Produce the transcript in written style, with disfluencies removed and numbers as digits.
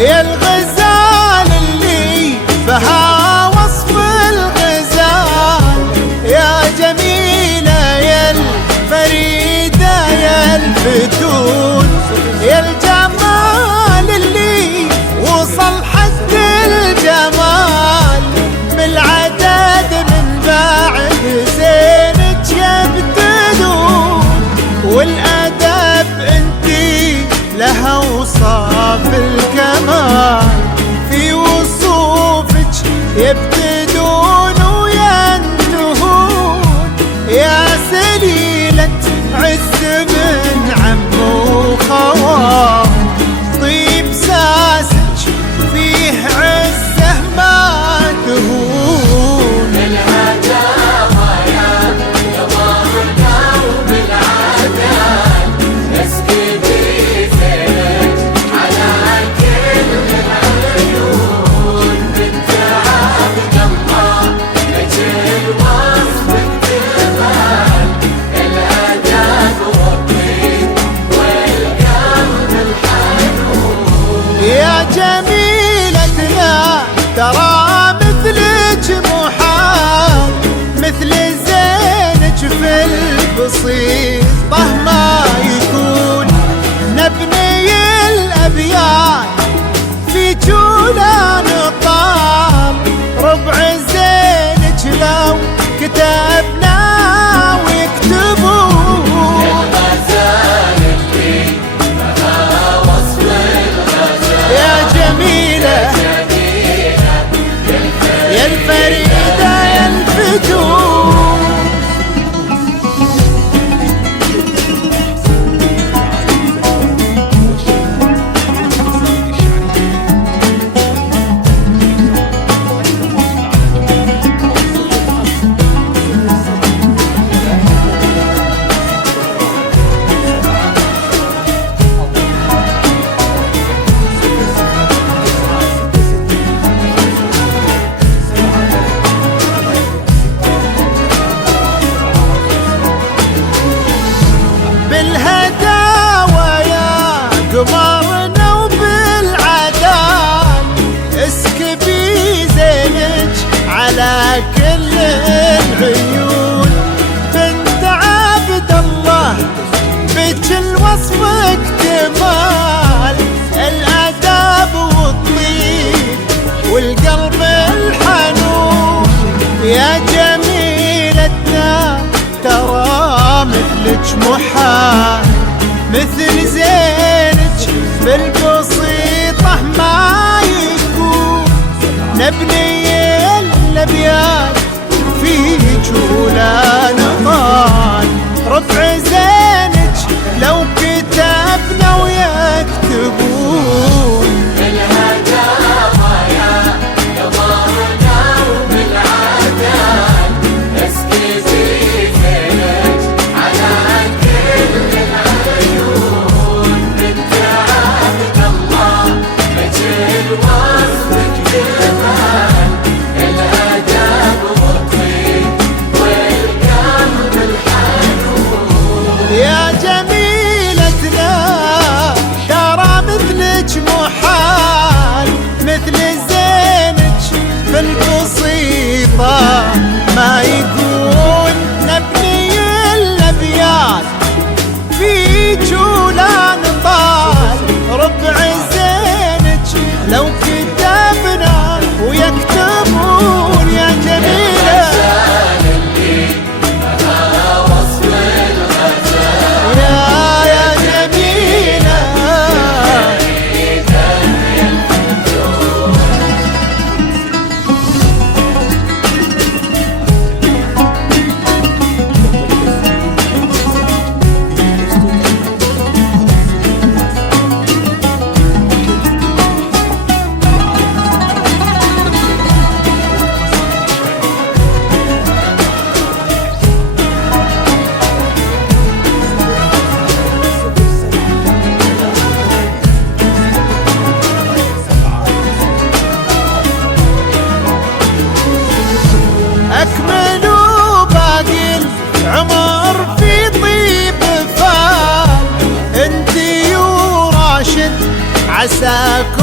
يا الغزال اللي بها وصف الغزال، يا جميلة يا الفريدة يا الفتون، يا الجمال اللي وصل حد الجمال، بالعدد من بعد زينك يبتدون، والأدب انتي لها وصاف الكمال، في وصوفك يبتدون وينتهون، يا سليلة عز من عم وخوال، طيب ساسك فيه عزه ما تهون. الهداوة يا ضرنا وبالعدل اسكبي زينك على كل العيون، بنت عبد الله لجل وصفك تبان، الأدب والطيب والقلب الحنون. يا جميلتنا ترى مثلك محال، مثل زينك في البسيطة ما يكون، نبني الأبيات في جولا نطال، ربع زينك لو كتبنا ويكتبون. الغزال اللي بها وصف الغزال، يا جميلة يا الفريدة يا الفتون. بالهداوة يا قمرنا وبالعدال، اسكبي زينك على كل العيون، بنت عبد الله بجل وصفك كمال، الأدب والطيب والقلب الحنون، يا جميلتنا ترى مثلك محال، مثل زينك بالبسيطة ما يكون، نبني الأبيات في جولا نطال، رفع زينك لو كتبنا ويكتبون. الهداوة يا ضرنا وبالعدل اسكبي زينك على كل العيون، بنت عبد الله لجل وصفك تبان، الأدب والطيب عساكم